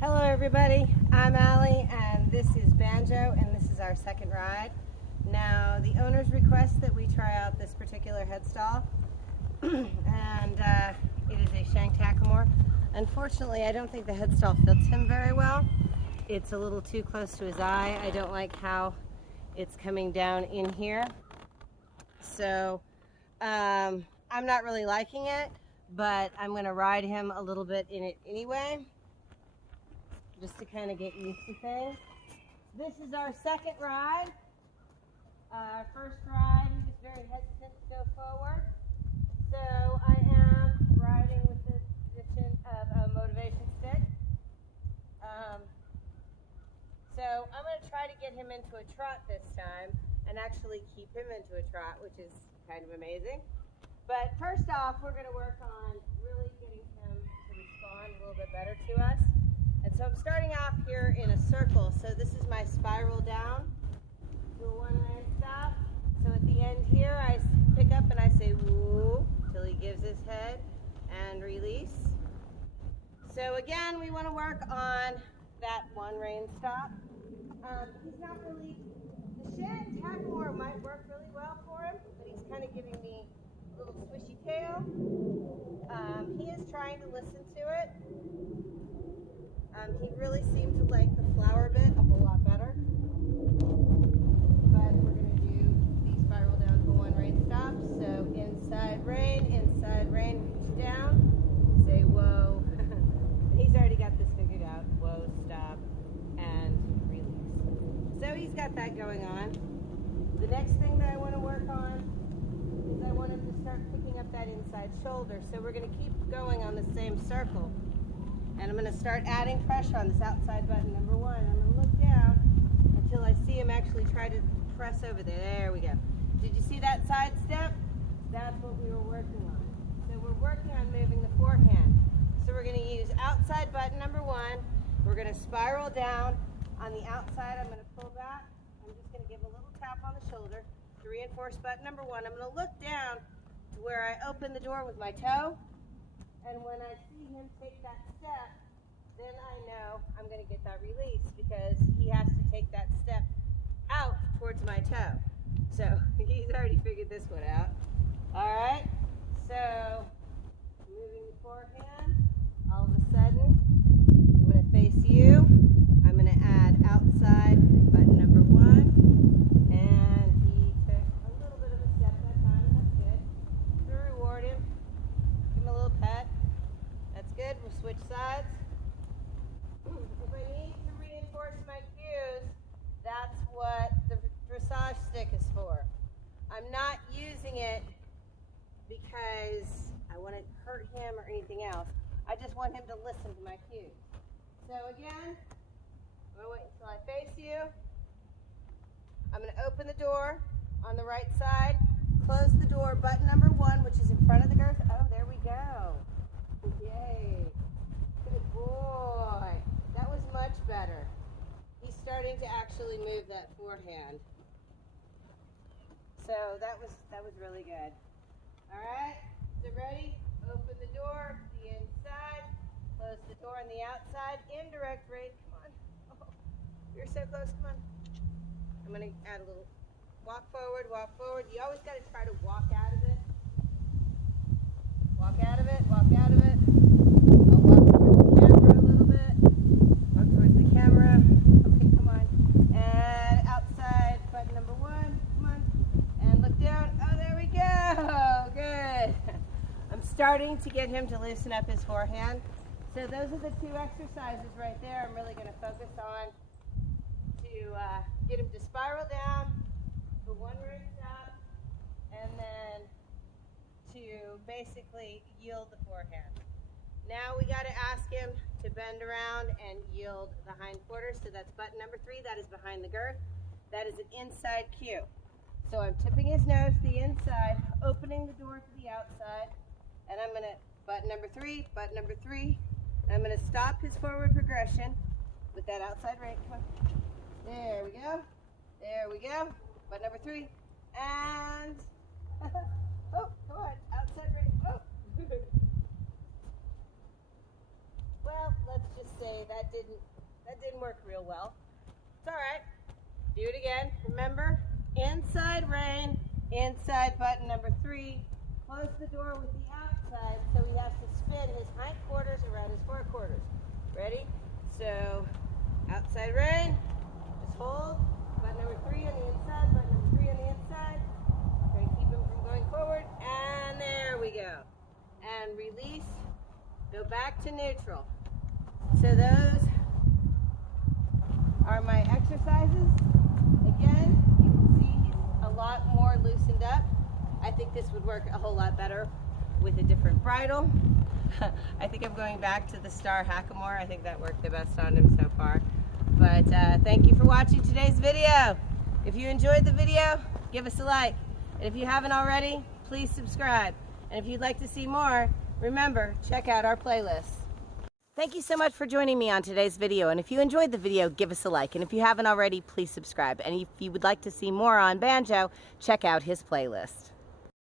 Hello everybody, I'm Allie and this is Banjo and this is our second ride. Now the owners request that we try out this particular head stall and it is a shank Hackamore. Unfortunately, I don't think the head stall fits him very well. It's a little too close to his eye. I don't like how it's coming down in here. So I'm not really liking it, but I'm going to ride him a little bit in it anyway, just to kind of get used to things. This is our second ride. First ride, he was very hesitant to go forward. So I am riding with the addition of a motivation stick. So I'm going to try to get him into a trot this time and actually keep him into a trot, which is kind of amazing. But first off, we're going to work on really getting him to respond a little bit better to us. And so I'm starting off here in a circle. So this is my spiral down to a one-man stop. So at the end here, I pick up and I say woo till he gives his head and release. So again, we want to work on that one rein stop. He's not really, the shank Hackamore might work really well for him, but he's kind of giving me a little swishy tail. He is trying to listen to it. He really seemed to like the flower bit a whole lot better. But we're going to do the spiral down to one rein stop. So inside rein, reach down, say whoa. And he's already got this figured out. Whoa, stop, and release. So he's got that going on. The next thing that I want to work on is I want him to start picking up that inside shoulder. So we're going to keep going on the same circle. And I'm going to start adding pressure on this outside button, number one. I'm going to look down until I see him actually try to press over there. There we go. Did you see that side step? That's what we were working on. So we're working on moving the forehand. So we're going to use outside button number one. We're going to spiral down. On the outside, I'm going to pull back. I'm just going to give a little tap on the shoulder to reinforce button number one. I'm going to look down to where I open the door with my toe. And when I see him take that step, then I know I'm going to get that release because he has to take that step out towards my toe. So he's already figured this one out. All right, so moving the forehand, all of a sudden, I'm going to face you. I'm going to add outside button number one. And he took a little bit of a step that time. That's good. To reward him, give him a little pet. That's good. We'll switch sides. If I need to reinforce my cues, that's what the dressage stick is for. I'm not using it because I want to hurt him or anything else. I just want him to listen to my cues. So again, I'm going to wait until I face you. I'm going to open the door on the right side, close the door, button number one, which is in front of the girth. Oh, there we go. Yay. Good boy. That was much better. He's starting to actually move that forehand. So that was really good. All right. So ready? Open the door, the inside, close the door on the outside, indirect rein. Come on. Oh, you're so close. Come on. I'm going to add a little walk forward, walk forward. You always got to try to walk out of it. Walk out of it, walk out of it. I'll walk towards the camera a little bit. Walk towards the camera. Okay, come on. And outside button number one. Come on. And look down. Oh, there we go. Good. I'm starting to get him to loosen up his forehand. So those are the two exercises right there I'm really going to focus on to get him to spiral down to one rein stop and then to basically yield the forehand. Now we got to ask him to bend around and yield the hind quarters. So that's button number three. That is behind the girth. That is an inside cue. So I'm tipping his nose to the inside, opening the door to the outside, and I'm going to button number three, and I'm going to stop his forward progression with that outside rein. Come on. There we go. There we go. Button number three, and oh, come on, outside rein. Oh. Well, let's just say Okay, that didn't work real well. It's all right. Do it again. Remember, inside rein, inside button number 3. Close the door with the outside, so he has to spin his hindquarters around his forequarters. Ready? So, outside rein, just hold. Button number 3 on the inside, button number 3 on the inside. Try to keep him from going forward, and there we go. And release, go back to neutral. So those are my exercises. Again, you can see he's a lot more loosened up. I think this would work a whole lot better with a different bridle. I think I'm going back to the Star Hackamore. I think that worked the best on him so far. But thank you for watching today's video. If you enjoyed the video, give us a like. And if you haven't already, please subscribe. And if you'd like to see more, remember, check out our playlist. Thank you so much for joining me on today's video. And if you enjoyed the video, give us a like. And if you haven't already, please subscribe. And if you would like to see more on Banjo, check out his playlist.